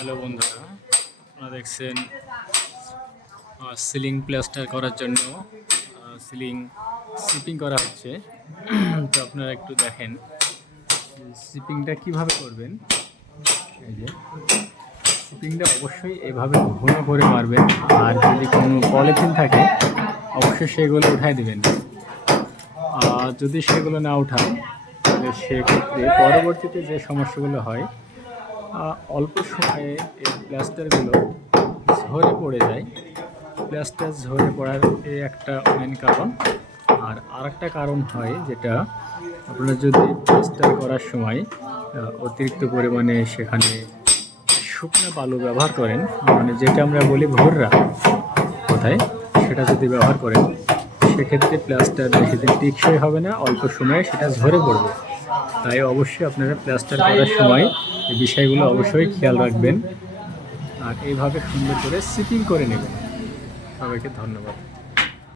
Hello বন্ধুরা, আপনারা দেখছেন সিলিং প্লাস্টার করার জন্য সিলিং সিপিং করা হচ্ছে। তো আপনারা একটু দেখেন সিপিংটা কীভাবে করবেন? এই যে সিপিংটা অবশ্যই এভাবে ঘন করে মারবেন, আর যদি কোনো পলিথিন থাকে, অবশ্যই সেগুলো উঠাই দেবেন। আর যদি সেগুলো না উঠান, তাহলে সেক্ষেত্রে পরবর্তীতে যে সমস্যাগুলো হয় অল্প সময়ে এই প্লাস্টারগুলো ঝরে পড়ে যায়। প্লাস্টার ঝরে পড়ার এই একটা মেন কারণ। আর আরেকটা কারণ হয় যেটা আপনারা যদি প্লাস্টার করার সময় অতিরিক্ত পরিমাণে সেখানে শুকনো বালু ব্যবহার করেন মানে যেটা আমরা বলি ভোররা কোথায়, সেটা যদি ব্যবহার করেন, সেক্ষেত্রে প্লাস্টার বেশি দিন টিকসই হবে না, অল্প সময়ে সেটা ঝরে পড়বে। তাই অবশ্যই আপনারা প্লাস্টার করার সময় এই বিষয়গুলো অবশ্যই খেয়াল রাখবেন। আর এইভাবে সুন্দর করে সিপিং করে নেবেন। সবাইকে ধন্যবাদ।